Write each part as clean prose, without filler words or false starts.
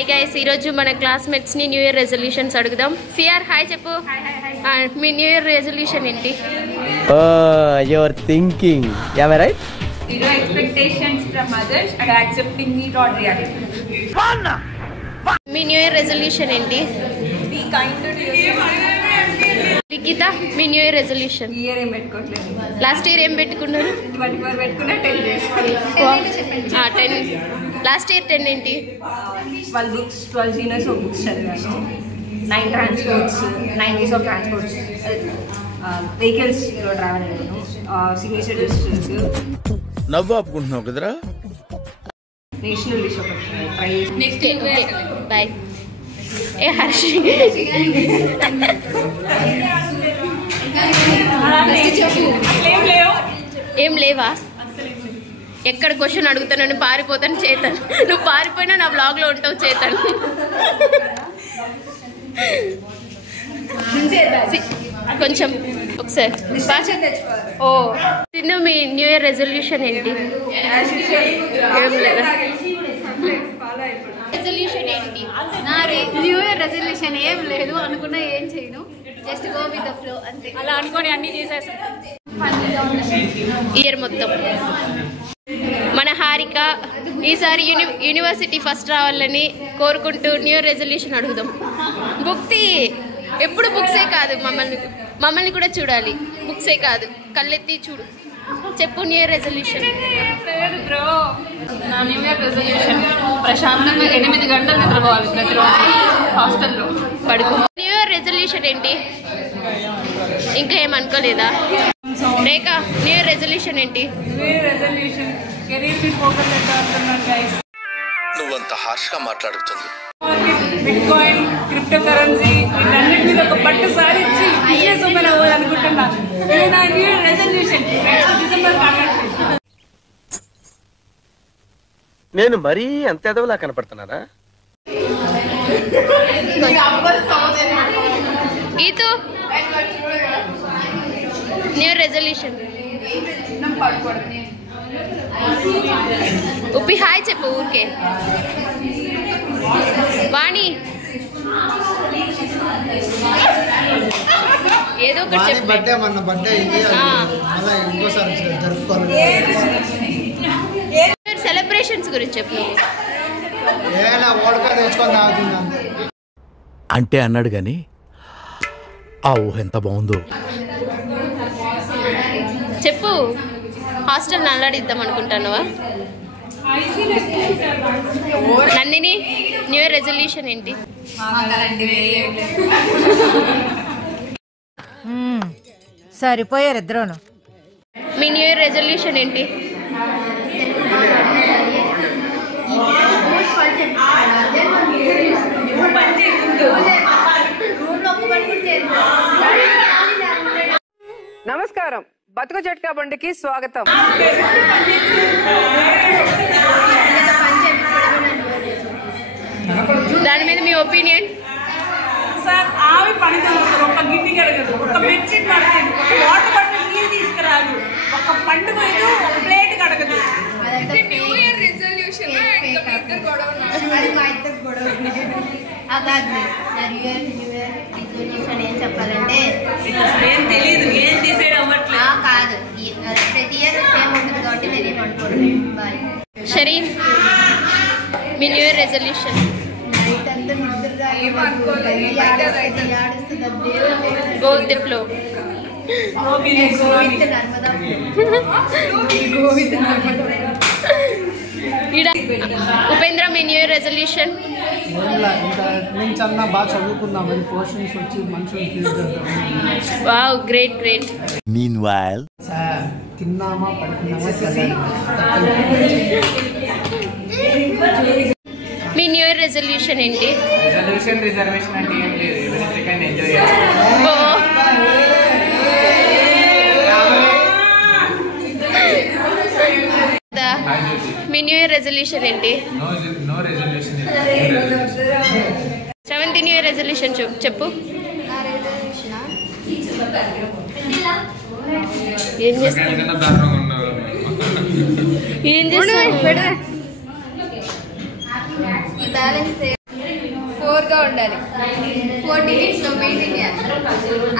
Hi guys, ఈరోజు మన classmates ని న్యూ ఇయర్ రెజల్యూషన్స్ అడుగుదాం. సిఆర్ హాయ్ చెప్పు. మీ న్యూ ఇయర్ రెజల్యూషన్ ఏంటి? Your thinking am I right? Zero expectations from others and accepting it or reality. మీ new year resolution ఏంటి? Be kind to yourself. Likhita మీ new year resolution? Year em pettukottledu. Last year ఏం పెట్టుకున్నారు? 24 pettukuna 10 days. 10. Last year 10 ఏంటి? 12 books, 12 genus of books చదివాను. 9 transports, 9 days of transports. Vehicles లో travel అయ్యాను. Signatures నవ్వు ఆపుకుంటున్నావు కదరా. నేషనల్ డిష్ ఒకటి ట్రై చేసి నెక్స్ట్ బాయ్. ఏ హర్షి ఏం లేవా? ఎక్కడ క్వశ్చన్ అడుగుతాను పారిపోతాను చేతన్. నువ్వు పారిపోయినా నా బ్లాగ్ లో ఉంటావు చేతన్. కొంచెం ఒకసారి ఓ తిన్న. మీ న్యూ ఇయర్ రెజల్యూషన్ ఏంటి? ఏం లేదా? రెజల్యూషన్ ఏంటి? నా న్యూ ఇయర్ రెజల్యూషన్ ఏం లేదు, అనుకున్నా ఏం చేయను, just go with the flow అంతే. అలా అనుకొని అన్ని చేసేస్తాం ఇయర్ మొత్తం. మన హారిక ఈసారి యూనివర్సిటీ ఫస్ట్ రావాలని కోరుకుంటూ న్యూ ఇయర్ రెజల్యూషన్ అడుగుదాం. భుక్తి ఎప్పుడు బుక్సే కాదు, మమ్మల్ని కూడా చూడాలి. బుక్సే కాదు, కళ్ళెత్తి చూడు. చెప్పు న్యూ ఇయర్ రెజల్యూషన్. లేదు బ్రో, నా న్యూ ఇయర్ రెజల్యూషన్ ప్రశాంతంగా 8 గంటలు నిద్రపోవాలి ప్రతిరోజు హాస్టల్లో పడుకో. న్యూ ఇయర్ రెజల్యూషన్ ఏంటి? ఇంకా ఏమనుకోలేదా? రేఖ న్యూ ఇయర్ రెజల్యూషన్ ఏంటి? న్యూ ఇయర్ రెజల్యూషన్ కెరీర్ కి ఫోకస్ పెట్టాలనుకున్నాను గైస్. నువ్వంత హార్ష్ గా మాట్లాడుతుంది. బిట్కాయిన్, క్రిప్టో కరెన్సీ వీటన్నిటి మీద ఒక పట్టు సాధించి బిజినెస్ ఉమెన్ అవ్వాలనుకుంటున్నాను. ఇది నా న్యూ ఇయర్ రెజల్యూషన్. డిసెంబర్ 15. నేను మరీ అంత ఎదవలా కనపడుతున్నారా? Geethu new year resolution. Uppi hi చెప్పు ఊరికే. వాణి ఏదో ఒకటి చెప్పు. బర్త్డే మన బర్త్డే ఇంకోసారి జరుపుకోవాలి. సెలబ్రేషన్స్ గురించి చెప్పు. అంటే అన్నాడు గాని ఆ ఊహ ఎంత బాగుందో. చెప్పు. హాస్టల్ నల్లాడిద్దాం అనుకుంటున్నావా? నందిని న్యూ ఇయర్ రెజల్యూషన్ ఏంటి? సరిపోయారు ఇద్దరును. మీ న్యూ ఇయర్ రెజల్యూషన్ ఏంటి? నమస్కారం, బతుకు జట్కా బండికి స్వాగతం. దాని మీద మీ ఒపీనియన్? సార్ ఆవి పని చేస్తారు, ఒక గిన్నె కడగదు, ఒక బెడ్షీట్ కడగదు, ఒక వాటర్ బాటిల్ నీళ్ళు తీసుకురాదు, ఒక పండు పోయదు, ఒక ప్లేట్ కడగదు. న్యూ ఇయర్ రెజల్యూషన్ ఏం చెప్పాలంటే ఏం తెలియదు, ఏం డిసైడ్ అవ్వట్లేదు. కాదు, ప్రతి ఇయర్ సేమ్ ఉంటుంది కాబట్టి నేనేం అనుకోలేదు. బాయ్. షరీఫ్ మీ న్యూ ఇయర్ రెజల్యూషన్? నైట్ అంతా నిద్ర go with the flow. Upendra me new year resolution? నుంచి అన్నా బాగా చదువుకుందామని పోర్షన్స్ వచ్చి మనుషులు వావ్, గ్రేట్ గ్రేట్. మీన్వైల్ తిన్నామా పడుకున్నామా. మీ న్యూ ఇయర్ రెజల్యూషన్ ఏంటి? రిజర్వేషన్ అంటే ఏం లేదు, సెకండ్ ఎంజాయ్ మీ న్యూ ఇయర్ రెజల్యూషన్ ఏంటి? శ్రవంతి న్యూ ఇయర్ రెజల్యూషన్ చెప్పు. ఏం చేస్తావు? గా ఉండాలి 4 digits లో మెయింటైన్ చేయాలి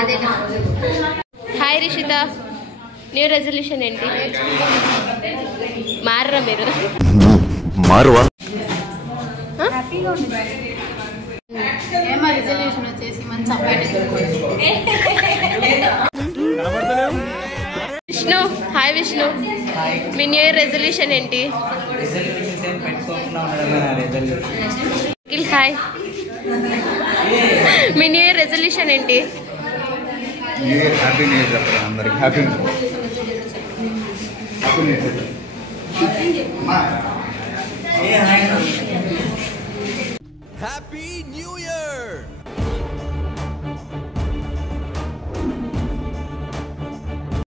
అదే హాయ్ రిషిత న్యూ రెజల్యూషన్ ఏంటి మారరా మీరు మారువా హ్యాపీగా ఉండాలి ఏమో రిజల్యూషన్ వచ్చేసి మంచి అబ్బాయిని విష్ణు హాయ్ విష్ణు మీ న్యూ ఇయర్ రెజల్యూషన్ ఏంటి రిజల్యూషన్స్ ఏం పెట్టుకోకుండా ఉండడం నా రిజల్యూషన్. నిఖిల్ హాయ్ మీ న్యూ ఇయర్ రెజల్యూషన్ ఏంటి new year happy new year చెప్పండి అందరికి హ్యాపీ న్యూ ఇయర్ ఏ హాయ్ హ్యాపీ న్యూ ఇయర్